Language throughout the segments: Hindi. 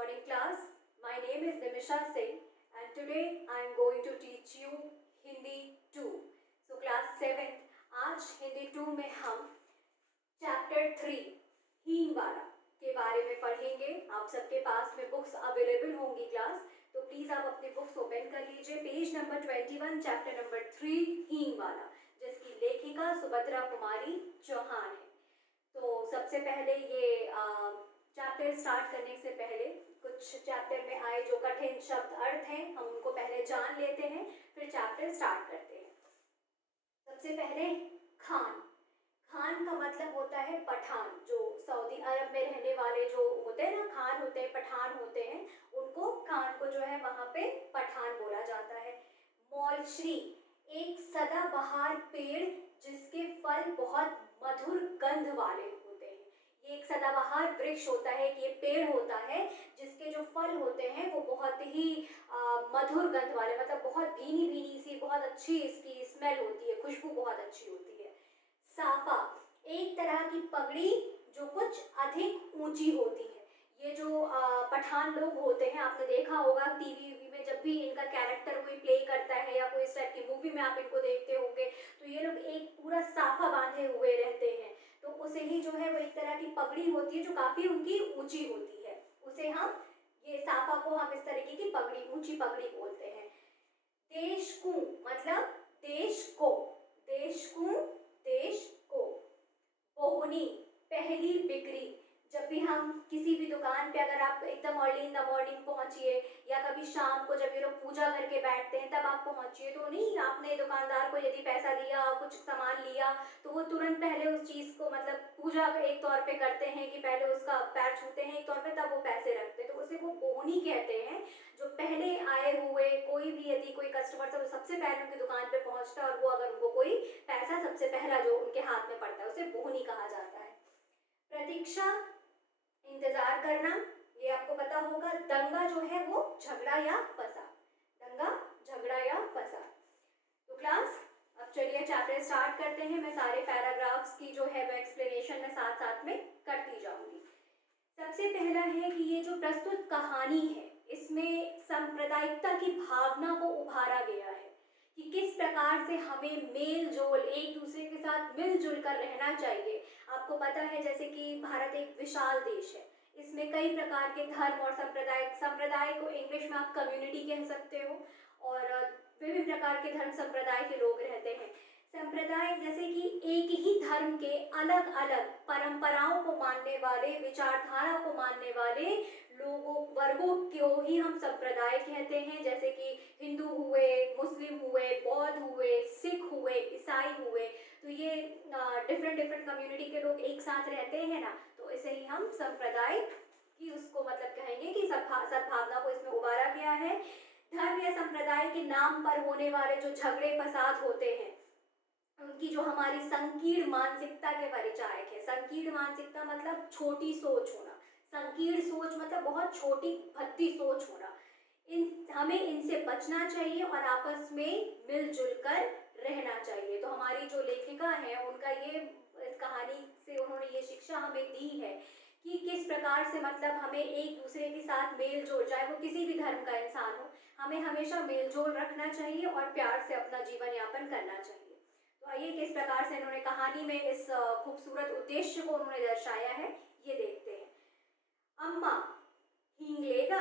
morning class. My name is Nimisha Singh and today I am going to teach you Hindi 2. So class 7th, आज हिंदी 2 में हम चैप्टर 3 हींग वाला के बारे में पढ़ेंगे। आप सबके पास में बुक्स अवेलेबल होंगी क्लास, तो प्लीज़ आप अपनी बुक्स ओपन कर लीजिए। पेज नंबर 21 चैप्टर नंबर 3 हींग वाला, जिसकी लेखिका सुभद्रा कुमारी चौहान है। तो सबसे पहले ये चैप्टर स्टार्ट करने से पहले कुछ चैप्टर में आए जो कठिन शब्द अर्थ हैं हम उनको पहले जान लेते हैं, फिर चैप्टर स्टार्ट करते हैं। सबसे पहले खान। खान का मतलब होता है पठान। जो सऊदी अरब में रहने वाले जो होते हैं ना, खान होते हैं, पठान होते हैं, उनको खान को जो है वहाँ पे पठान बोला जाता है। मौलश्री, एक सदाबहार पेड़ जिसके फल बहुत मधुर गंध वाले होते हैं। ये एक सदाबहार वृक्ष होता है कि ये पेड़ होता है जिसके जो फल होते हैं वो बहुत ही मधुर गंध वाले, मतलब बहुत भीनी भीनी सी, बहुत अच्छी इसकी स्मेल होती है, खुशबू बहुत अच्छी होती है। साफा, एक तरह की पगड़ी जो कुछ अधिक ऊंची होती है। ये जो पठान लोग होते हैं, आपने देखा होगा टीवी में जब भी इनका कैरेक्टर कोई प्ले करता है या कोई इस टाइप की मूवी में आप इनको देखते होंगे, तो ये लोग एक पूरा साफा बांधे हुए रहते हैं। तो उसे ही जो है वो एक तरह की पगड़ी होती है जो काफ़ी उनकी ऊंची होती है, उसे हम ये साफा को हम इस तरीके की पगड़ी, ऊंची पगड़ी बोलते हैं। देशकू मतलब देश को, देशकू देश को। बोहनी, पहली बिक्री। जब भी हम किसी भी दुकान पे, अगर आप एकदम अर्ली इन द मॉर्निंग पहुंचिए या कभी शाम को जब ये लोग पूजा करके बैठते हैं तब आप पहुंचिए, तो नहीं आपने दुकानदार को यदि पैसा दिया, कुछ सामान लिया, तो वो तुरंत पहले उस चीज़ को, मतलब पूजा एक तौर पे करते हैं कि पहले उसका पैर छूते हैं एक तौर पे, तब वो पैसे रखते हैं, तो उसे वो बोहनी कहते हैं। जो पहले आए हुए कोई भी यदि कोई कस्टमर से सबसे पहले उनकी दुकान पे पहुँचता है और वो अगर उनको कोई पैसा सबसे पहला जो उनके हाथ में पड़ता है उसे बोहनी कहा जाता है। प्रतीक्षा, इंतजार करना, ये आपको पता होगा। दंगा जो है वो झगड़ा या फसाद, दंगा झगड़ा या फसाद। तो क्लास अब चलिए चैप्टर स्टार्ट करते हैं। मैं सारे पैराग्राफ्स की जो है वो एक्सप्लेनेशन में साथ साथ में करती जाऊंगी। सबसे पहला है कि ये जो प्रस्तुत कहानी है इसमें सांप्रदायिकता की भावना को उभारा गया है कि किस प्रकार से हमें मेल जोल, एक दूसरे के साथ मिलजुल कर रहना चाहिए। आपको पता है जैसे कि भारत एक विशाल देश है, इसमें कई प्रकार के धर्म और संप्रदाय को इंग्लिश में आप कम्युनिटी कह सकते हो, और विभिन्न प्रकार के धर्म संप्रदाय के लोग रहते हैं। संप्रदाय जैसे कि एक ही धर्म के अलग अलग परंपराओं को मानने वाले, विचारधारा को मानने वाले लोगों, वर्गों को ही हम संप्रदाय कहते हैं। जैसे कि हिंदू हुए, मुस्लिम हुए, बौद्ध हुए, सिख हुए, ईसाई हुए, तो ये डिफरेंट कम्युनिटी के लोग एक साथ रहते हैं ना, तो इसे ही हम संप्रदाय की उसको मतलब कहेंगे कि सद्भावना को इसमें उभारा गया है। धर्म या संप्रदाय के नाम पर होने वाले जो झगड़े फसाद होते हैं उनकी जो हमारी संकीर्ण मानसिकता के परिचायक है। संकीर्ण मानसिकता मतलब छोटी सोच होना, संकीर्ण सोच मतलब बहुत छोटी भद्दी सोच होना। हमें इनसे बचना चाहिए और आपस में मिलजुल कर रहना चाहिए। तो हमारी जो लेखिका है उनका ये, इस कहानी से उन्होंने ये शिक्षा हमें दी है कि किस प्रकार से मतलब हमें एक दूसरे के साथ मेल जोल, चाहे वो किसी भी धर्म का इंसान हो, हमें हमेशा मेल जोल रखना चाहिए और प्यार से अपना जीवन यापन करना चाहिए। तो आइए किस प्रकार से इन्होंने कहानी में इस खूबसूरत उद्देश्य को उन्होंने दर्शाया है ये देखते हैं। अम्मा, हींग लेगा,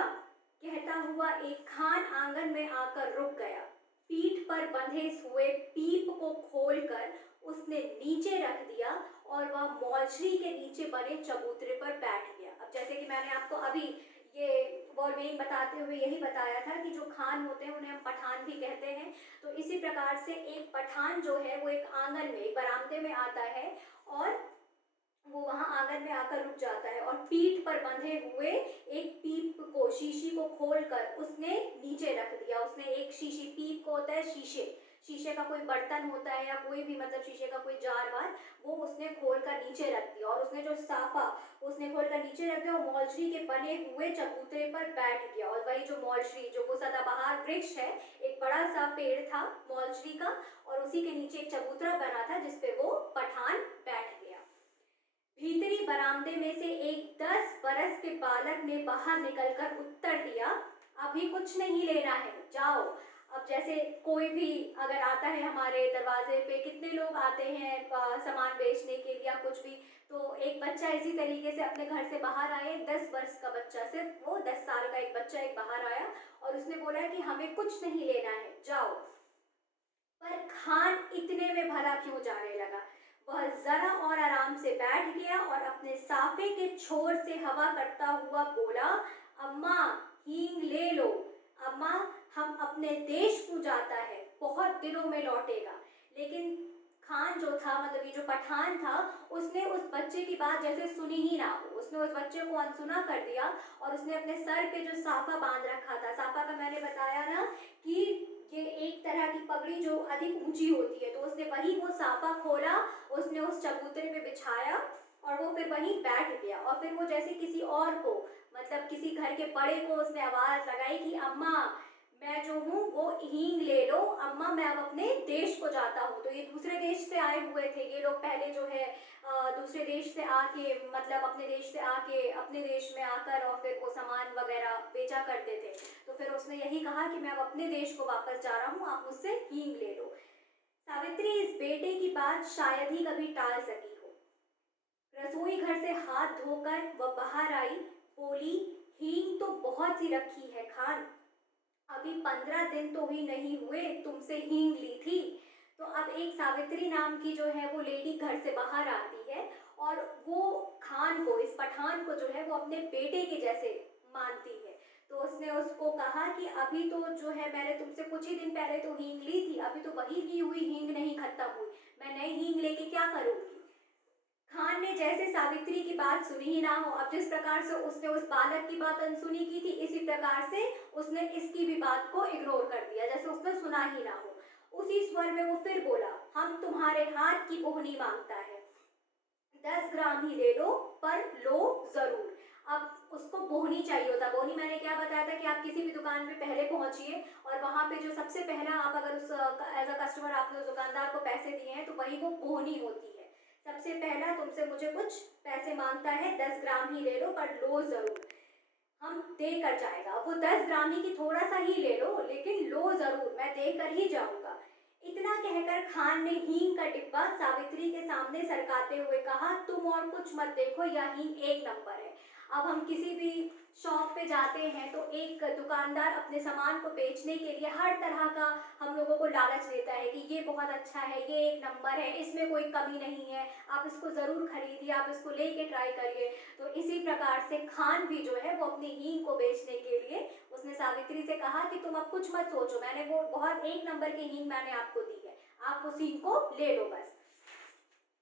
कहता हुआ एक खान आंगन में आकर रुक गया। पीठ पर बंधे हुए पीप को खोलकर उसने नीचे रख दिया और वह मौलश्री के नीचे बने चबूतरे पर बैठ गया। अब जैसे कि मैंने आपको अभी ये वर्ड बताते हुए यही बताया था कि जो खान होते हैं उन्हें हम पठान भी कहते हैं। तो इसी प्रकार से एक पठान जो है वो एक आंगन में, एक बरामदे में आता है और वो वहाँ आंगन में आकर रुक जाता है और पीठ पर बंधे हुए एक पीप को, शीशी को खोलकर उसने नीचे रख दिया। उसने एक शीशी, पीप को होता है शीशे का कोई बर्तन होता है या कोई भी मतलब शीशे का कोई जार वार, वो उसने खोलकर नीचे रख दिया और उसने जो साफा उसने खोलकर नीचे रख दिया और मौलश्री के बने हुए चबूतरे पर बैठ गया। और वही जो मौलश्री, जो वो सदाबहार वृक्ष है, एक बड़ा सा पेड़ था मौलश्री का, और उसी के नीचे एक चबूतरा बना था जिसपे वो पठान बैठ गया। भीतरी बरामदे में से एक 10 बरस बरस के बालक ने बाहर निकलकर उत्तर दिया, अभी कुछ नहीं लेना है, जाओ। अब जैसे कोई भी अगर आता है हमारे दरवाजे पे, कितने लोग आते हैं सामान बेचने के लिए या कुछ भी, तो एक बच्चा इसी तरीके से अपने घर से बाहर आए, 10 वर्ष का बच्चा, सिर्फ वो 10 साल का एक बच्चा एक बाहर आया और उसने बोला कि हमें कुछ नहीं लेना है, जाओ। पर खान इतने में भला क्यों जाने लगा। वह जरा और आराम से बैठ गया और अपने साफे के छोर से हवा करता हुआ बोला, अम्मा हींग ले लो। अम्मा, हम अपने देश को जाता है, बहुत दिनों में लौटेगा। लेकिन खान जो था, मतलब ये जो पठान था, उसने उस बच्चे की बात जैसे सुनी ही ना हो। उसने उस बच्चे को अनसुना कर दिया और उसने अपने सर पे जो साफा बांध रखा था, साफा का मैंने बताया ना कि ये एक तरह की पगड़ी जो अधिक ऊंची होती है, तो उसने वही वो साफा खोला, उसने उस चबूतरे पे बिछाया और वो फिर वहीं बैठ गया। और फिर वो जैसे किसी और को, मतलब किसी घर के बड़े को उसने आवाज लगाई कि अम्मा, मैं जो हूँ वो हींग ले लो, अम्मा मैं अब अपने देश को जाता हूँ। तो ये दूसरे देश से आए हुए थे ये लोग, पहले जो है दूसरे देश से आके, मतलब अपने देश से आके अपने देश में आकर और फिर वो सामान वगैरह बेचा करते थे। तो फिर उसने यही कहा कि मैं अब अपने देश को वापस जा रहा हूँ, आप मुझसे हींग ले लो। सावित्री इस बेटे की बात शायद ही कभी टाल सकी हो। रसोई घर से हाथ धोकर वह बाहर आई, बोली, हींग तो बहुत सी रखी है खान, अभी 15 दिन तो ही नहीं हुए तुमसे हींग ली थी। तो अब एक सावित्री नाम की जो है वो लेडी घर से बाहर आती है और वो खान को, इस पठान को जो है वो अपने बेटे के जैसे मानती है। तो उसने उसको कहा कि अभी तो जो है मैंने तुमसे कुछ ही दिन पहले तो हींग ली थी, अभी तो वही ली हुई हींग नहीं खत्म हुई, मैं नई हींग लेके क्या करूँगी। खान ने जैसे सावित्री की बात सुनी ही ना हो। अब जिस प्रकार से उसने उस बालक की बात अनसुनी की थी, इसी प्रकार से उसने इसकी भी बात को इग्नोर कर दिया, जैसे उसने सुना ही ना हो। उसी स्वर में वो फिर बोला, हम तुम्हारे हाथ की बोहनी मांगता है, 10 ग्राम ही ले लो, पर लो जरूर। अब उसको बोहनी चाहिए होता। बोहनी मैंने क्या बताया था कि आप किसी भी दुकान पे पहले पहुंचिए और वहां पे जो सबसे पहला आप अगर उस एज अ कस्टमर आपने उस दुकानदार को पैसे दिए हैं तो वही वो बोहनी होती है। सबसे पहला तुमसे मुझे कुछ पैसे मांगता है, 10 ग्राम ही ले लो, पर लो जरूर, हम दे कर जाएगा। वो 10 ग्राम ही की थोड़ा सा ही ले लो, लेकिन लो जरूर, मैं दे कर ही जाऊंगा। इतना कहकर खान ने हींग का डिब्बा सावित्री के सामने सरकाते हुए कहा, तुम और कुछ मत देखो, यह हींग एक नंबर है। अब हम किसी भी शॉप पे जाते हैं तो एक दुकानदार अपने सामान को बेचने के लिए हर तरह का हम लोगों को लालच देता है कि ये बहुत अच्छा है, ये एक नंबर है, इसमें कोई कमी नहीं है, आप इसको ज़रूर खरीदिए, आप इसको लेके ट्राई करिए। तो इसी प्रकार से खान भी जो है वो अपनी हींग को बेचने के लिए उसने सावित्री से कहा कि तुम अब कुछ मत सोचो, मैंने वो बहुत एक नंबर की हींग मैंने आपको दी है, आप उस हींग को ले लो बस।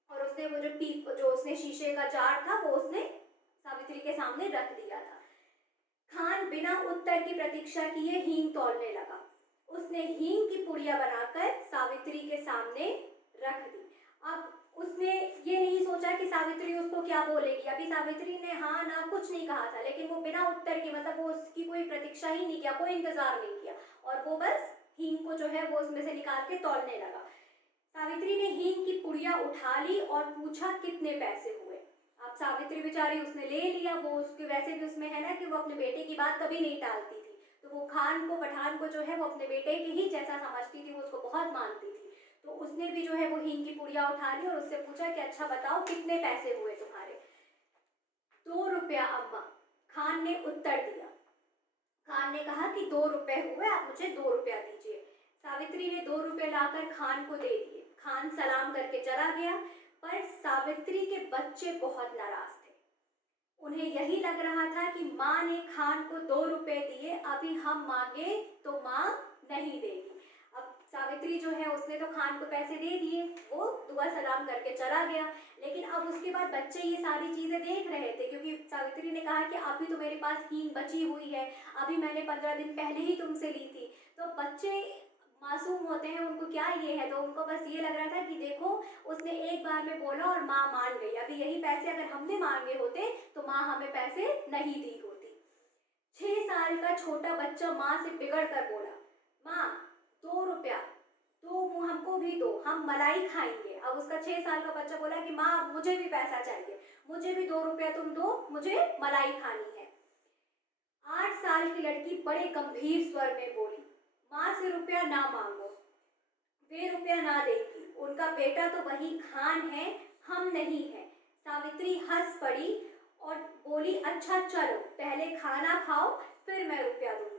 और उसने वो जो उसने शीशे का जार था वो उसने सावित्री के सामने रख दिया था। खान बिना उत्तर की प्रतीक्षा किए हींग तौलने लगा। उसने हींग की पुड़िया बनाकर सावित्री के सामने रख दी। अब उसने ये नहीं सोचा कि सावित्री उसको क्या बोलेगी। अभी सावित्री ने हाँ ना कुछ नहीं कहा था, लेकिन वो बिना उत्तर के, मतलब वो उसकी कोई प्रतीक्षा ही नहीं किया, कोई इंतजार नहीं किया और वो बस हींग को जो है वो उसमें से निकाल के तौलने लगा। सावित्री ने हींग की पुड़िया उठा ली और पूछा, कितने पैसे हुए। अब सावित्री बेचारी उसने ले लिया, वो उसके वैसे भी उसमें है ना कि वो अपने बेटे की बात कभी नहीं टालती थी, तो वो खान को, पठान को जो है वो अपने बेटे के ही जैसा समझती थी, वो उसको बहुत मानती थी। तो उसने भी जो है वो हींग की पुड़िया उठा ली और उससे पूछा कि अच्छा बताओ कितने पैसे हुए तुम्हारे। 2 रुपया अम्मा, खान ने उत्तर दिया। खान ने कहा कि 2 रुपए हुए, आप मुझे 2 रुपया दीजिए। सावित्री ने 2 रुपए लाकर खान को दे दिए। खान सलाम करके चला गया, पर सावित्री के बच्चे बहुत नाराज थे। उन्हें यही लग रहा था कि माँ ने खान को 2 रुपए दिए, अभी हम मांगे तो माँ नहीं देगी। अब सावित्री जो है उसने तो खान को पैसे दे दिए, वो दुआ सलाम करके चला गया। लेकिन अब उसके बाद बच्चे ये सारी चीज़ें देख रहे थे, क्योंकि सावित्री ने कहा कि अभी तो मेरे पास हींग बची हुई है, अभी मैंने 15 दिन पहले ही तुमसे ली थी। तो बच्चे मासूम होते हैं, उनको क्या ये है, तो उनको बस ये लग रहा था कि देखो उसने एक बार में बोला और माँ मान गई, अभी यही पैसे अगर हमने मांगे होते तो माँ हमें पैसे नहीं दी होती। 6 साल का छोटा बच्चा माँ से बिगड़ कर बोला, माँ 2 रुपया तो हमको भी दो, हम मलाई खाएंगे। अब उसका 6 साल का बच्चा बोला कि माँ मुझे भी पैसा चाहिए, मुझे भी 2 रुपया तुम दो, मुझे मलाई खानी है। 8 साल की लड़की बड़े गंभीर स्वर में बोली, माँ से रुपया ना मांगो, वे रुपया ना देगी, उनका बेटा तो वही खान है, हम नहीं है। सावित्री हंस पड़ी और बोली, अच्छा चलो पहले खाना खाओ फिर मैं रुपया दूंगी।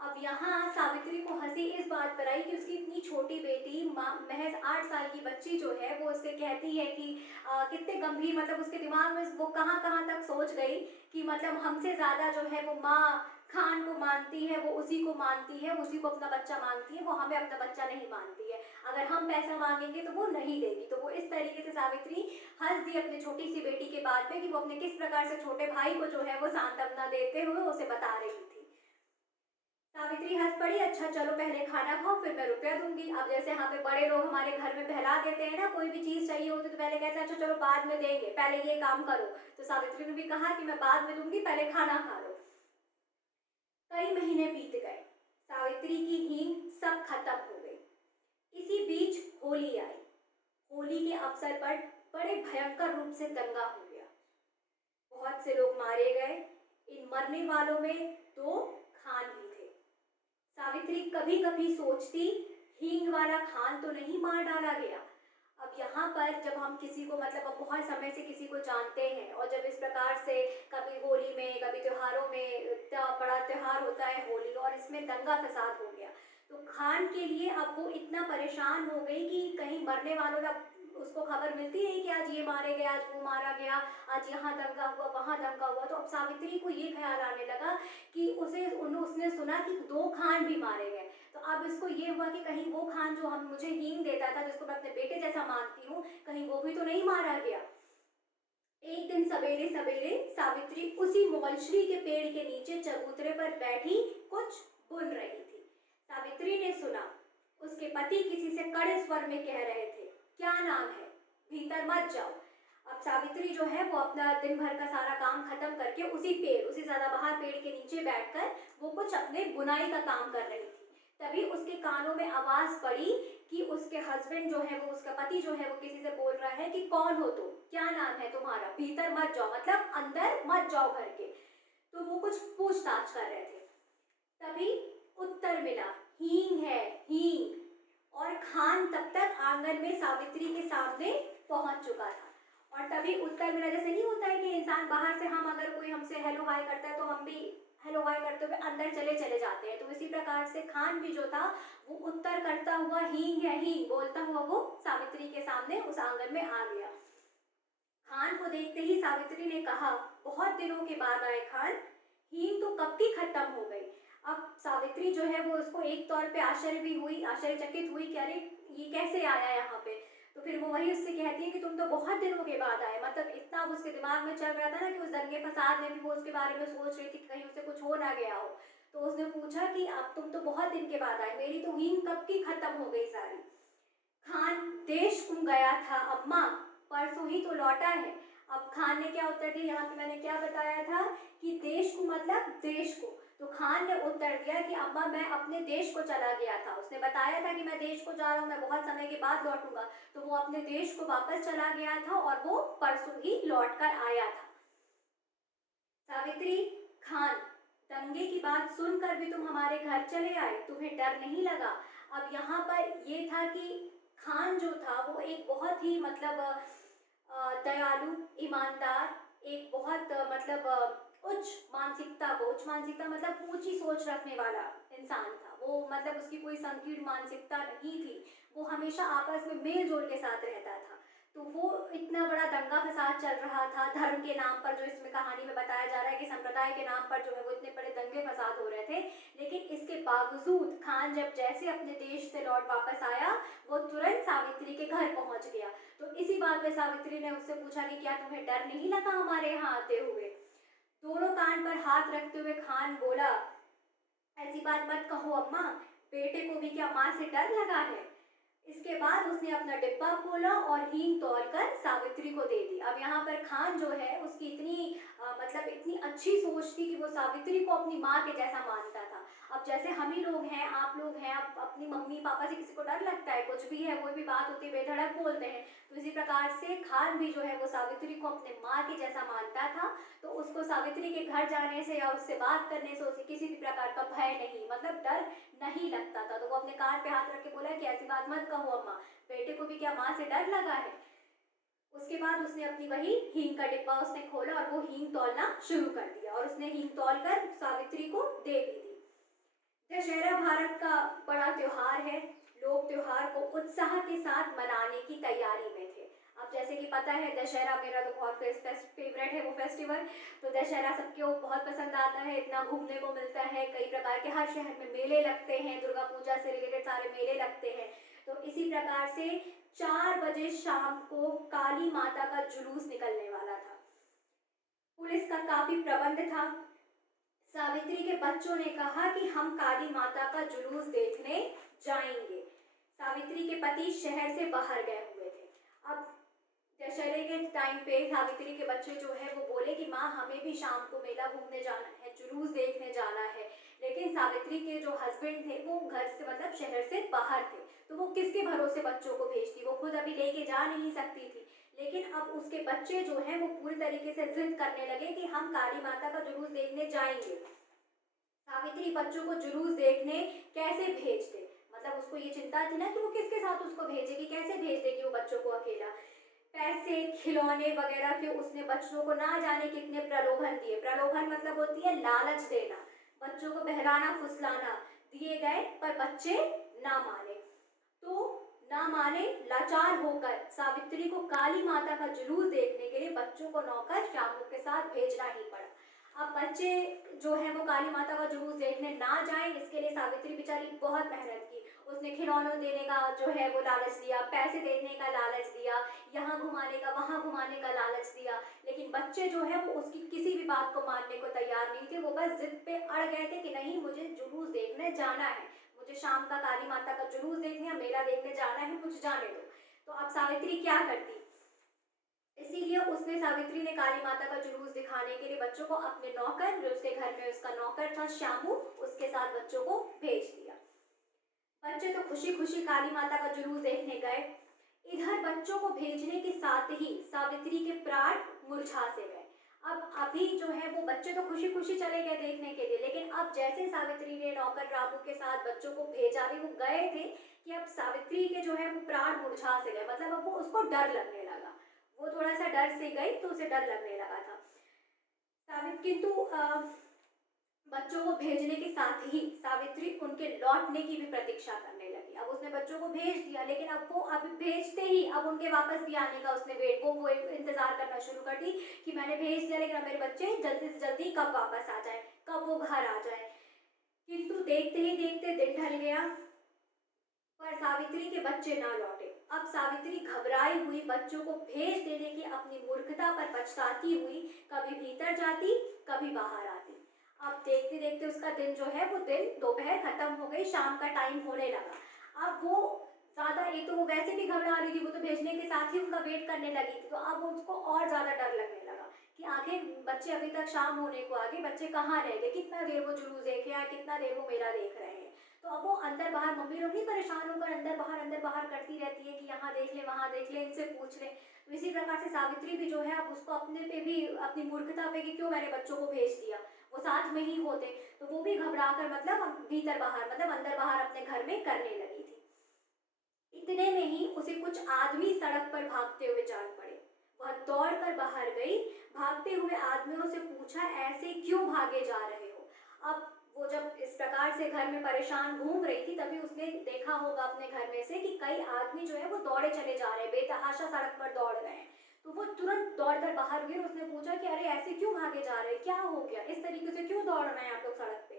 अब यहाँ सावित्री को हंसी इस बात पर आई कि उसकी इतनी छोटी बेटी महज 8 साल की बच्ची जो है वो उससे कहती है कि कितने गंभीर, मतलब उसके दिमाग में वो कहाँ कहाँ तक सोच गई कि मतलब हमसे ज़्यादा जो है वो माँ खान को मानती है, वो उसी को मानती है, उसी को अपना बच्चा मानती है, वो हमें अपना बच्चा नहीं मानती है। अगर हम पैसा मांगेंगे तो वो नहीं देगी। तो वो इस तरीके से सावित्री हंस दी अपनी छोटी सी बेटी के बात में कि वो अपने किस प्रकार से छोटे भाई को जो है वो सांत्वना देते हुए उसे बता रही थी। सावित्री हंस पड़ी, अच्छा चलो पहले खाना खाओ फिर मैं रुपया दूंगी। अब जैसे यहाँ पे बड़े लोग हमारे घर में बहला देते हैं ना, कोई भी चीज़ चाहिए होती तो पहले कहते हैं अच्छा चलो बाद में देंगे, पहले ये काम करो। तो सावित्री ने भी कहा कि मैं बाद में दूंगी, पहले खाना खा लो। कई महीने बीत गए, सावित्री की हींग सब खत्म हो गई। इसी बीच होली आई। होली के अवसर पर बड़े भयंकर रूप से दंगा हो गया, बहुत से लोग मारे गए। इन मरने वालों में 2 खान भी थे। सावित्री कभी कभी सोचती, हींग वाला खान तो नहीं मार डाला गया। अब यहाँ पर जब हम किसी को मतलब अब बहुत समय से किसी को जानते हैं और जब इस प्रकार से कभी होली में कभी त्योहारों में बड़ा त्यौहार होता है होली, और इसमें दंगा फसाद हो गया, तो खान के लिए अब वो इतना परेशान हो गई कि कहीं मरने वालों ने, उसको खबर मिलती है कि आज ये मारे गए, आज वो मारा गया, आज यहाँ दंगा हुआ, वहाँ दंगा हुआ। तो अब सावित्री को ये ख्याल आने लगा कि उसने सुना कि 2 खान भी मारे गए। तो अब इसको ये हुआ कि कहीं वो खान जो हम मुझे हींग देता था, जिसको मैं अपने बेटे जैसा मानती हूँ, कहीं वो भी तो नहीं मारा गया। एक दिन सवेरे सवेरे सावित्री उसी मोलछरी के पेड़ के नीचे चबूतरे पर बैठी कुछ बुन रही थी। सावित्री ने सुना उसके पति किसी से कड़े स्वर में कह रहे थे, क्या नाम है, भीतर मत जाओ। अब सावित्री जो है वो अपना दिन भर का सारा काम खत्म करके उसी सदाबहार पेड़ के नीचे बैठकर वो कुछ अपने बुनाई का काम कर रही थी। तभी उसके कानों में आवाज पड़ी कि उसके हस्बैंड जो है वो, उसका पति जो है वो किसी से बोल रहा है कि कौन हो तुम, क्या नाम है तुम्हारा, भीतर मत जाओ, मतलब अंदर मत जाओ घर के। तो वो कुछ पूछताछ कर रहे थे। तभी उत्तर मिला, हींग है, हींग। और खान तब तक आंगन में सावित्री के सामने पहुंच चुका था। और तभी उत्तर मिला, जैसे नहीं होता है कि इंसान बाहर से, हम अगर कोई हमसे हेलो हाय करता है तो हम भी हेलो हाय करते हुए अंदर चले जाते हैं, तो इसी प्रकार से खान भी जो था वो उत्तर करता हुआ, हींग है, हींग बोलता हुआ वो सावित्री के सामने उस आंगन में आ गया। खान को देखते ही सावित्री ने कहा, बहुत दिनों के बाद आए खान, हींग तो कब की खत्म हो गई। अब सावित्री जो है वो उसको एक तौर पे आश्चर्यचकित हुई कि अरे ये कैसे आया यहाँ पे। तो फिर वो वही उससे कहती है कि तुम तो बहुत दिनों के बाद आए, मतलब इतना उसके दिमाग में चल रहा था ना कि उस दंगे फसाद में भी वो उसके बारे में सोच रही थी कि कहीं उसे कुछ हो ना गया हो। तो उसने पूछा कि अब तुम तो बहुत दिन के बाद आए, मेरी तो हींग कब की खत्म हो गई सारी। खान, देश को गया था अम्मा, परसों ही तो लौटा है। अब खान ने क्या उत्तर दिया, यहाँ पे मैंने क्या बताया था कि देश को मतलब देश को, तो खान ने उत्तर दिया कि अम्मा मैं अपने देश को चला गया था। उसने बताया था कि मैं देश को जा रहा हूँ, मैं बहुत समय के बाद लौटूंगा, तो वो अपने देश को वापस चला गया था और वो परसों ही लौट कर आया था। सावित्री, खान, दंगे की बात सुनकर भी तुम हमारे घर चले आए, तुम्हें डर नहीं लगा। अब यहाँ पर ये था कि खान जो था वो एक बहुत ही मतलब दयालु, ईमानदार, एक बहुत उच्च मानसिकता मतलब ऊंची सोच रखने वाला इंसान था। वो मतलब उसकी कोई संकीर्ण मानसिकता नहीं थी, वो हमेशा आपस में मेल जोल के साथ रहता था। तो वो इतना बड़ा दंगा फसाद चल रहा था धर्म के नाम पर, जो इसमें कहानी में बताया जा रहा है कि संप्रदाय के नाम पर जो है वो इतने बड़े दंगे फसाद हो रहे थे, लेकिन इसके बावजूद खान जब जैसे अपने देश से लौट वापस आया, वो तुरंत सावित्री के घर पहुंच गया। तो इसी बात पे सावित्री ने उससे पूछा कि क्या तुम्हें डर नहीं लगा हमारे यहाँ आते हुए। दोनों कान पर हाथ रखते हुए खान बोला, ऐसी बात मत कहो अम्मा, बेटे को भी क्या माँ से डर लगा है। इसके बाद उसने अपना डिब्बा खोला और हींग तोड़कर सावित्री को दे दी। अब यहाँ पर खान जो है उसकी इतनी मतलब इतनी अच्छी सोच थी कि वो सावित्री को अपनी माँ के जैसा मानता था। अब जैसे हम ही लोग हैं, आप लोग हैं, आप अपनी मम्मी पापा से किसी को डर लगता है, कुछ भी है, कोई भी बात होती है बेधड़क बोलते हैं, तो इसी प्रकार से खान भी जो है वो सावित्री को अपने माँ के जैसा मानता था। तो उसको सावित्री के घर जाने से या उससे बात करने से उसे किसी भी प्रकार का भय नहीं, मतलब डर नहीं लगता था। तो वो अपने कान पे हाथ रख के बोला कि ऐसी बात मत कहो अम्मा, बेटे को भी क्या माँ से डर लगा है। उसके बाद उसने अपनी वही हींग का डिब्बा उसने खोला और वो हींग तौलना शुरू कर दिया और उसने हींग तौल कर सावित्री को दे भी दी। दशहरा भारत का बड़ा त्योहार है। लोग त्योहार को उत्साह के साथ मनाने की तैयारी में थे। अब जैसे कि पता है दशहरा मेरा तो बहुत फेवरेट है वो फेस्टिवल। तो दशहरा सबको बहुत पसंद आता है, इतना घूमने को मिलता है, कई प्रकार के हर शहर में मेले लगते हैं, दुर्गा पूजा से रिलेटेड सारे मेले लगते हैं। तो इसी प्रकार से 4 बजे शाम को काली माता का जुलूस निकलने वाला था। पुलिस का काफी प्रबंध था। सावित्री के बच्चों ने कहा कि हम काली माता का जुलूस देखने जाएंगे। सावित्री के पति शहर से बाहर गए हुए थे। अब दशहरे के टाइम पे सावित्री के बच्चे जो है वो बोले कि माँ हमें भी शाम को मेला घूमने जाना है, जुलूस देखने जाना है। लेकिन सावित्री के जो हस्बैंड थे वो घर से मतलब शहर से बाहर थे, तो वो किसके भरोसे बच्चों को भेजती, वो खुद अभी लेके जा नहीं सकती थी। लेकिन अब उसके बच्चे जो हैं वो पूरी तरीके से जिद करने लगे कि हम काली माता का जुलूस देखने जाएंगे। सावित्री बच्चों को जुलूस देखने कैसे भेज दे, मतलब उसको ये चिंता थी ना कि वो किसके साथ उसको भेजेगी, कैसे भेज देगी वो बच्चों को अकेला। पैसे खिलौने वगैरह के उसने बच्चों को ना जाने कितने प्रलोभन दिए। प्रलोभन मतलब होती है लालच देना, बच्चों को बहलाना फुसलाना। दिए गए पर बच्चे ना माने। तो ना माने, लाचार होकर सावित्री को काली माता का जुलूस देखने के लिए बच्चों को नौकर श्यामू के साथ भेजना ही पड़ा। अब बच्चे जो है वो काली माता का जुलूस देखने ना जाए, इसके लिए सावित्री बेचारी बहुत मेहनत की। उसने खिलौनों देने का जो है वो लालच दिया, पैसे देने का लालच दिया, यहाँ घुमाने का वहाँ घुमाने का लालच दिया। लेकिन बच्चे जो है वो उसकी किसी भी बात को मानने को तैयार नहीं थे। वो बस जिद पे अड़ गए थे कि नहीं, मुझे जुलूस देखने जाना है, मुझे शाम का काली माता का जुलूस देखने, मेला देखने जाना है, मुझे जाने दो। तो अब सावित्री क्या करती, इसीलिए उसने सावित्री ने काली माता का जुलूस दिखाने के लिए बच्चों को अपने नौकर, जो उसके घर में उसका नौकर था श्यामू, उसके साथ बच्चों को भेज दिया। बच्चे तो खुशी खुशी काली माता का जुलूस देखने गए। इधर बच्चों को भेजने के साथ ही सावित्री के प्राण मुरझा से गए। अब अभी जो है वो बच्चे तो खुशी खुशी चले गए देखने के लिए, लेकिन अब जैसे सावित्री ने नौकर रामू के साथ बच्चों को भेजा, भी वो गए थे कि अब सावित्री के जो है वो प्राण मुरझा से गए, मतलब अब वो उसको डर लगने लगा। वो थोड़ा सा डर से गई तो उसे डर लगने लगा था। किंतु बच्चों को भेजने के साथ ही सावित्री उनके लौटने की भी प्रतीक्षा करने लगी। अब उसने बच्चों को भेज दिया, लेकिन अब वो अभी भेजते ही अब उनके वापस भी आने का उसने वो इंतजार करना शुरू कर दी कि मैंने भेज दिया, लेकिन अब मेरे बच्चे जल्दी से जल्दी कब वापस आ जाए, कब वो घर आ जाए। किंतु देखते ही देखते दिन ढल गया, पर सावित्री के बच्चे ना लौटे। अब सावित्री घबराई हुई बच्चों को भेज देने की अपनी मूर्खता पर पछताती हुई कभी भीतर जाती, कभी बाहर आती। अब देखते देखते उसका दिन जो है वो दिन दोपहर खत्म हो गई, शाम का टाइम होने लगा। अब वो ज्यादा, एक तो वो वैसे भी घबरा रही थी, वो तो भेजने के साथ ही उनका वेट करने लगी थी, तो अब उसको और ज्यादा डर लगने लगा कि आखिर बच्चे अभी तक शाम होने को आ गई, बच्चे कहाँ रह गए, कितना देर वो जुलूस देखे या कितना देर वो मेला देख रहे हैं। तो अब वो अंदर बाहर, मम्मी लोग नहीं परेशान होकर अंदर बाहर करती रहती है कि यहाँ देख ले वहाँ देख ले, इनसे पूछ ले। तो इसी प्रकार से सावित्री भी जो है अब उसको अपने पे भी, अपनी मूर्खता पे कि क्यों मैंने बच्चों को भेज दिया, वो साथ में ही होते, तो वो भी घबरा कर मतलब भीतर बाहर, मतलब अंदर बाहर अपने घर में करने लगी थी। इतने में ही उसे कुछ आदमी सड़क पर भागते हुए जान पड़े। वह दौड़कर बाहर गई, भागते हुए आदमियों से पूछा, ऐसे क्यों भागे जा रहे हो। अब वो जब इस प्रकार से घर में परेशान घूम रही थी, तभी उसने देखा होगा अपने घर में से कि कई आदमी जो है वो दौड़े चले जा रहे हैं, बेतहाशा सड़क पर दौड़ रहे हैं। तो वो तुरंत दौड़कर बाहर गई और उसने पूछा कि अरे ऐसे क्यों भागे जा रहे हैं, क्या हो गया, इस तरीके से क्यों दौड़ रहे हैं आप लोग सड़क पे।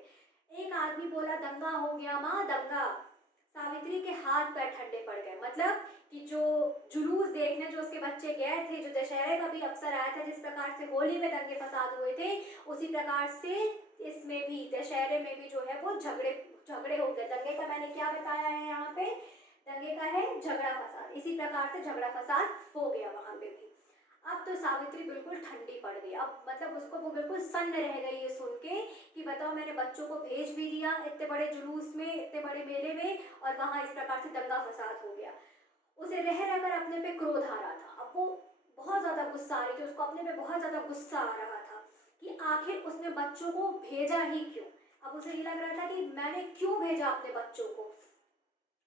एक आदमी बोला, दंगा हो गया माँ, दंगा। सावित्री के हाथ पैर ठंडे पड़ गए, मतलब कि जो जुलूस देखने जो उसके बच्चे गए थे, जो दशहरे का भी अवसर आया था, जिस प्रकार से होली में दंगे फसाद हुए थे, उसी प्रकार से इसमें भी दशहरे में भी जो है वो झगड़े हो गए। दंगे का मैंने क्या बताया है यहाँ पे, दंगे का है झगड़ा फसाद, इसी प्रकार से झगड़ा फसाद हो गया वहां पे भी। अब तो सावित्री बिल्कुल ठंडी पड़ गई। अब मतलब उसको वो बिल्कुल सन्न रह गई ये सुन के कि बताओ मैंने बच्चों को भेज भी दिया इतने बड़े जुलूस में, इतने बड़े मेले में, और वहाँ इस प्रकार से दंगा फसाद हो गया। उसे रह रहकर अपने पे क्रोध आ रहा था। अब वो बहुत ज़्यादा गुस्सा आ रही थी, उसको अपने पे बहुत ज़्यादा गुस्सा आ रहा था कि आखिर उसने बच्चों को भेजा ही क्यों। अब उसे ये लग रहा था कि मैंने क्यों भेजा अपने बच्चों को,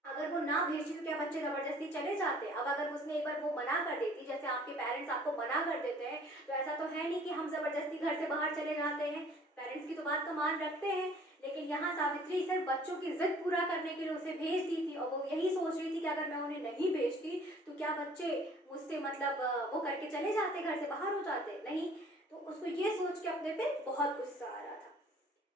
अगर वो ना भेजती तो क्या बच्चे ज़बरदस्ती चले जाते। अब अगर उसने एक बार वो मना कर देती, जैसे आपके पेरेंट्स आपको मना कर देते हैं, तो ऐसा तो है नहीं कि हम ज़बरदस्ती घर से बाहर चले जाते हैं, पेरेंट्स की तो बात का मान रखते हैं। लेकिन यहाँ सावित्री सिर्फ बच्चों की जिद पूरा करने के लिए उसे भेज दी थी, और वो यही सोच रही थी कि अगर मैं उन्हें नहीं भेजती तो क्या बच्चे मुझसे मतलब वो करके चले जाते, घर से बाहर हो जाते। नहीं, तो उसको ये सोच के अपने पे बहुत गुस्सा आ रहा था।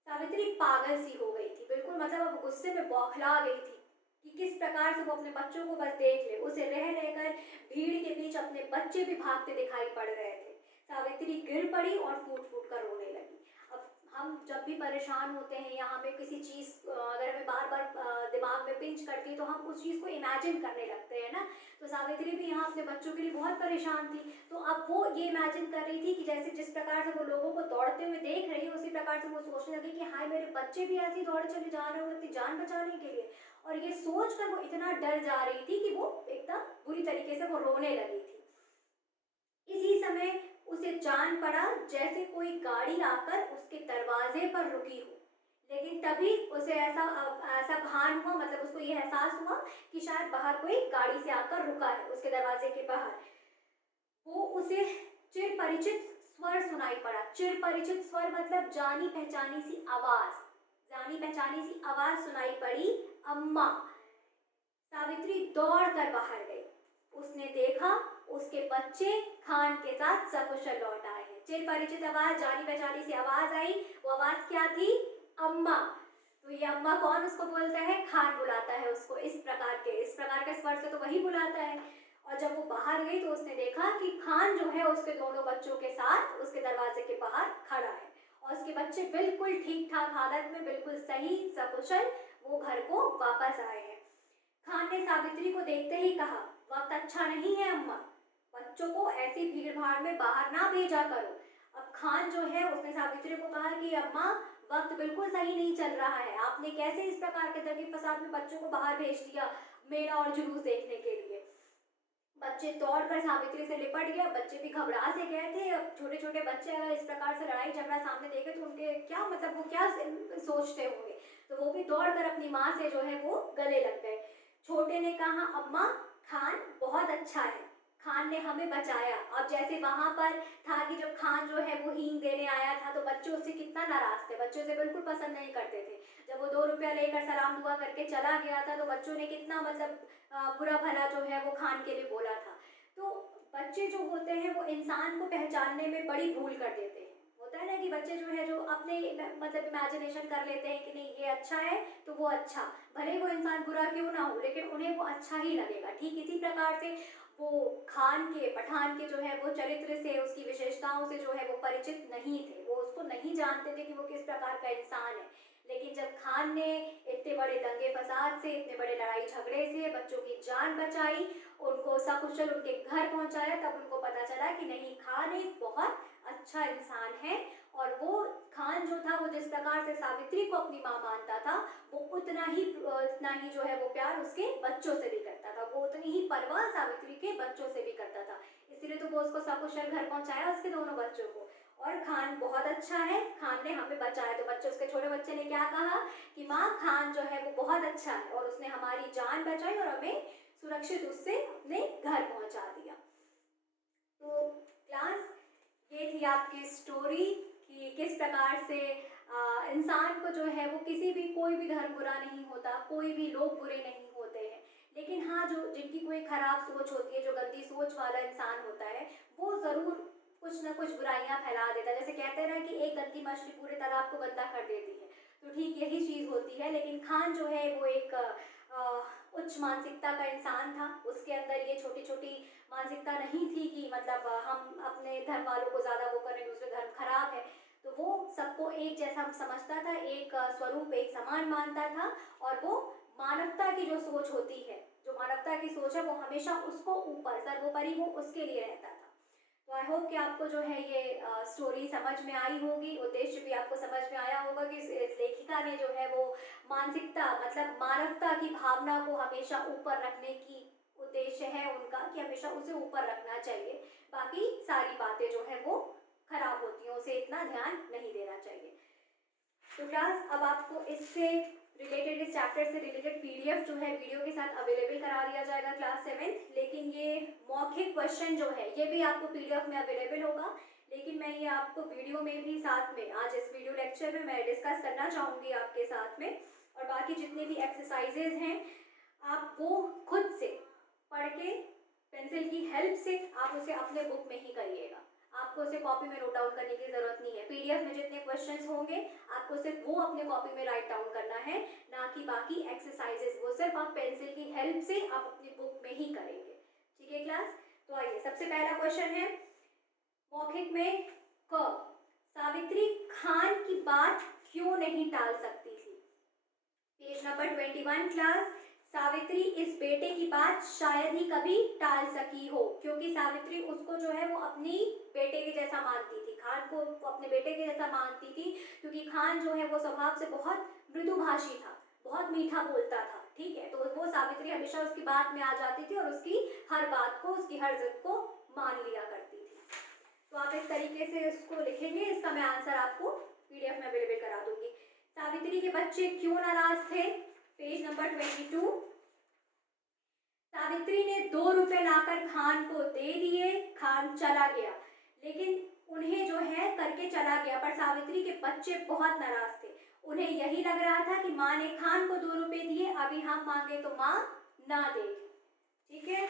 सावित्री पागल सी हो गई थी बिल्कुल, मतलब अब गुस्से में बौखला गई थी कि किस प्रकार से वो अपने बच्चों को बस देख ले। उसे रह रहकर भीड़ के बीच अपने बच्चे भी भागते दिखाई पड़ रहे थे। सावित्री गिर पड़ी और फूट फूट कर रोने लगी। अब हम जब भी परेशान होते हैं या हमें किसी चीज़ अगर हमें बार बार दिमाग में पिंच करती है तो हम उस चीज़ को इमेजिन करने लगते हैं ना। तो सावित्री भी यहाँ अपने बच्चों के लिए बहुत परेशान थी। तो अब वो ये इमेजिन कर रही थी कि जैसे जिस प्रकार से वो लोगों को दौड़ते हुए देख रही है, उसी प्रकार से वो सोचने लगी कि हाय मेरे बच्चे भी ऐसे ही दौड़े चले जा रहे हैं अपनी जान बचाने के लिए। और ये सोचकर वो इतना डर जा रही थी कि वो एकदम बुरी तरीके से वो रोने लगी थी। इसी समय उसे जान पड़ा जैसे कोई गाड़ी आकर उसके दरवाजे पर रुकी हो। लेकिन तभी उसे ऐसा ऐसा भान हुआ, मतलब उसको ये एहसास हुआ कि शायद बाहर कोई गाड़ी से आकर रुका है उसके दरवाजे के बाहर। वो उसे चिर परिचित स्वर सुनाई पड़ा। चिर परिचित स्वर मतलब जानी पहचानी सी आवाज, जानी पहचानी सी आवाज सुनाई पड़ी, अम्मा। सावित्री दौड़ कर बाहर गई। उसने देखा उसके बच्चे खान के साथ सकुशल लौट आए हैं। चिर परिचित आवाज, जानी पहचानी सी आवाज आई। वो आवाज क्या थी? अम्मा। तो ये अम्मा कौन उसको बोलता है? खान बुलाता है उसको इस प्रकार के स्वर से तो वही बुलाता है। और जब वो बाहर गई तो उसने देखा कि खान जो है उसके दोनों बच्चों के साथ उसके दरवाजे के बाहर खड़ा है, और उसके बच्चे बिल्कुल ठीक ठाक हालत में, बिल्कुल सही सकुशल वो घर को वापस आए हैं। खान ने सावित्री को देखते ही कहा, वक्त अच्छा नहीं है अम्मा, बच्चों को ऐसी भीड़ भाड़ में बाहर ना भेजा करो। अब खान जो है उसने सावित्री को कहा कि अम्मा वक्त बिल्कुल सही नहीं चल रहा है, आपने कैसे इस प्रकार के दंगे फसाद में बच्चों को बाहर भेज दिया मेला और जुलूस देखने के लिए। बच्चे दौड़कर सावित्री से लिपट गया। बच्चे भी घबरा से गए थे। अब छोटे छोटे बच्चे अगर इस प्रकार से लड़ाई झगड़ा सामने देखे तो उनके क्या मतलब वो क्या सोचते होंगे। तो वो भी दौड़कर अपनी माँ से जो है वो गले लग गए। छोटे ने कहा, अम्मा खान बहुत अच्छा है, खान ने हमें बचाया। अब जैसे वहां पर था कि जब खान जो है वो हींग देने आया था तो बच्चों उससे कितना नाराज थे, बच्चों से बिल्कुल पसंद नहीं करते थे। जब वो 2 रुपया लेकर सलाम दुआ करके चला गया था तो बच्चों ने कितना मतलब बुरा भला जो है वो खान के लिए बोला था। तो बच्चे जो होते हैं वो इंसान को पहचानने में बड़ी भूल कर देते हैं। होता है ना कि बच्चे जो है जो अपने मतलब इमेजिनेशन कर लेते हैं कि नहीं ये अच्छा है तो वो अच्छा, भले ही वो इंसान बुरा क्यों ना हो लेकिन उन्हें वो अच्छा ही लगेगा। ठीक इसी प्रकार से वो पठान के जो है वो चरित्र से, उसकी विशेषताओं से जो है वो परिचित नहीं थे, वो उसको नहीं जानते थे कि वो किस प्रकार का इंसान है। लेकिन जब खान ने इतने बड़े दंगे फसाद से, इतने बड़े लड़ाई झगड़े से बच्चों की जान बचाई, उनको सकुशल उनके घर पहुंचाया, तब उनको पता चला कि नहीं खान एक बहुत अच्छा इंसान है। और वो खान जो था वो जिस प्रकार से सावित्री को अपनी माँ मानता था वो उतना ही जो है वो प्यार उसके बच्चों से भी करता था, वो उतनी ही परवाह सावित्री के बच्चों से भी करता था। इसलिए तो वो उसको सकुशल घर पहुंचाया उसके दोनों बच्चों को। और खान बहुत अच्छा है, खान ने हमें बचाया। तो बच्चे, उसके छोटे बच्चे ने क्या कहा कि माँ खान जो है वो बहुत अच्छा है और उसने हमारी जान बचाई और हमें सुरक्षित उससे अपने घर पहुंचा दिया। तो क्लास ये थी आपकी स्टोरी कि किस प्रकार से इंसान को जो है वो किसी भी, कोई भी धर्म बुरा नहीं होता, कोई भी लोग बुरे नहीं होते हैं। लेकिन हाँ, जो जिनकी कोई खराब सोच होती है, जो गंदी सोच वाला इंसान होता है वो ज़रूर कुछ ना कुछ बुराइयां फैला देता है। जैसे कहते हैं ना कि एक गंदी मछली पूरे तालाब को गंदा कर देती है, तो ठीक यही चीज़ होती है। लेकिन खान जो है वो एक उच्च मानसिकता का इंसान था। उसके अंदर ये छोटी छोटी मानसिकता नहीं थी कि मतलब हम अपने धर्म वालों को ज़्यादा वो करें, दूसरे धर्म खराब है। तो वो सबको एक जैसा समझता था, एक स्वरूप, एक समान मानता था। और वो मानवता की जो सोच होती है, जो मानवता की सोच है वो हमेशा उसको ऊपर, सर्वोपरि वो उसके लिए रहता था। तो आई होप कि आपको जो है ये स्टोरी समझ में आई होगी, उद्देश्य भी आपको समझ में आया होगा कि इस लेखिका ने जो है वो मानसिकता मतलब मानवता की भावना को हमेशा ऊपर रखने की उद्देश्य है उनका कि हमेशा उसे ऊपर रखना चाहिए, बाकी सारी बातें जो है वो खराब होती हैं, उसे इतना ध्यान नहीं देना चाहिए। तो क्लास अब आपको इससे रिलेटेड, इस चैप्टर से रिलेटेड पीडीएफ जो है वीडियो के साथ अवेलेबल करा दिया जाएगा क्लास 7th, लेकिन ये मौखिक क्वेश्चन जो है ये भी आपको पीडीएफ में अवेलेबल होगा, लेकिन मैं ये आपको वीडियो में भी साथ में आज इस वीडियो लेक्चर में मैं डिस्कस करना चाहूँगी आपके साथ में। और बाकी जितने भी एक्सरसाइजेज हैं आप वो खुद से पढ़ के पेंसिल की हेल्प से आप उसे अपने बुक में ही करिएगा, आपको उसे कॉपी में नोट डाउन करने की जरूरत नहीं है। पीडीएफ में जितने क्वेश्चंस होंगे आपको सिर्फ वो अपने कॉपी में राइट डाउन करना है, ना कि बाकी एक्सरसाइजेस, वो सिर्फ आप पेंसिल की हेल्प से आप अपनी बुक में ही करेंगे। ठीक है क्लास, तो आइए सबसे पहला क्वेश्चन है मौखिक में क, सावित्री खान की बात क्यों नहीं टाल सकती थी। पेज नंबर 21 क्लास, सावित्री इस बेटे की बात शायद ही कभी टाल सकी हो, क्योंकि सावित्री उसको जो है वो अपनी बेटे के जैसा मानती थी, खान को अपने बेटे के जैसा मानती थी, क्योंकि खान जो है वो स्वभाव से बहुत मृदुभाषी था, बहुत मीठा बोलता था। ठीक है, तो वो सावित्री हमेशा उसकी बात में आ जाती थी और उसकी हर बात को, उसकी हर जिद को मान लिया करती थी। तो आप इस तरीके से इसको लिखेंगे, इसका मैं आंसर आपको पीडीएफ में अवेलेबल करा दूंगी। सावित्री के बच्चे क्यों नाराज थे, पेज नंबर 22। सावित्री ने 2 रुपए लाकर खान को दे दिए, खान चला गया, लेकिन उन्हें जो है करके चला गया, पर सावित्री के बच्चे बहुत नाराज थे। उन्हें यही लग रहा था कि माँ ने खान को 2 रुपए दिए, अभी हम मांगे तो माँ ना देगी। ठीक है,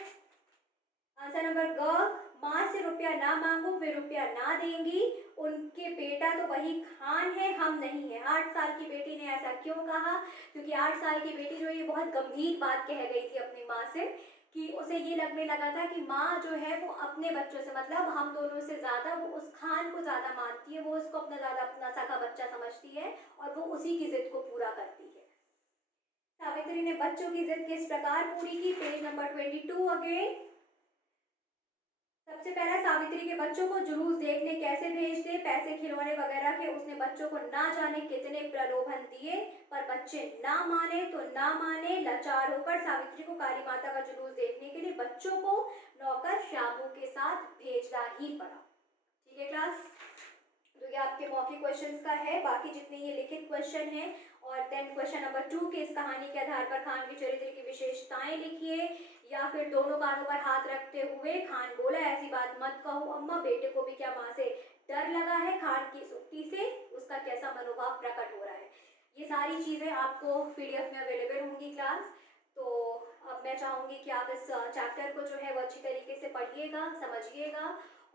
आंसर नंबर ग, माँ से रुपया ना मांगो, वे रुपया ना देंगी, उनके बेटा तो वही खान है, हम नहीं है। 8 साल की बेटी ने ऐसा क्यों कहा, क्योंकि 8 साल की बेटी जो ये बहुत गंभीर बात कह गई थी अपनी माँ से, कि उसे ये लगने लगा था कि माँ जो है वो अपने बच्चों से, मतलब हम दोनों से ज़्यादा वो उस खान को ज़्यादा मानती है, वो उसको अपना ज़्यादा अपना सगा बच्चा समझती है और वो उसी की जिद को पूरा करती है। सावित्री ने बच्चों की जिद किस प्रकार पूरी की, पेज नंबर 22 अगेन। सबसे पहला, सावित्री के बच्चों को जुलूस देखने कैसे भेज दे, पैसे खिलौने वगैरह के उसने बच्चों को ना जाने कितने प्रलोभन दिए, पर बच्चे ना माने तो ना माने। लाचार होकर सावित्री को काली माता का जुलूस देखने के लिए बच्चों को नौकर श्यामू के साथ भेजना ही पड़ा। ठीक है क्लास, तो ये आपके मौखिक क्वेश्चंस का है, बाकी जितने ये लिखित क्वेश्चन हैं। और देन क्वेश्चन नंबर 2 के इस कहानी के आधार पर खान के चरित्र की विशेषताएं लिखिए, या फिर दोनों कानों पर हाथ रखते हुए खान बोला ऐसी बात मत कहो अम्मा, बेटे को भी क्या माँ से डर लगा है, खान की उक्ति से उसका कैसा मनोभाव प्रकट हो रहा है। ये सारी चीज़ें आपको पीडीएफ में अवेलेबल होंगी क्लास। तो अब मैं चाहूँगी कि आप इस चैप्टर को जो है वो अच्छी तरीके से पढ़िएगा, समझिएगा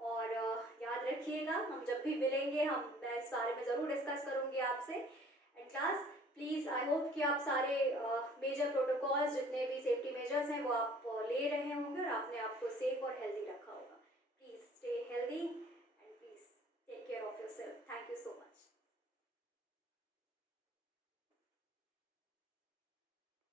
और याद रखिएगा। हम जब भी मिलेंगे मैं इस बारे में ज़रूर डिस्कस करूँगी आपसे। And class please I hope कि आप सारे मेजर प्रोटोकॉल्स, जितने भी सेफ्टी मेजर्स हैं वो आप ले रहे होंगे और आपने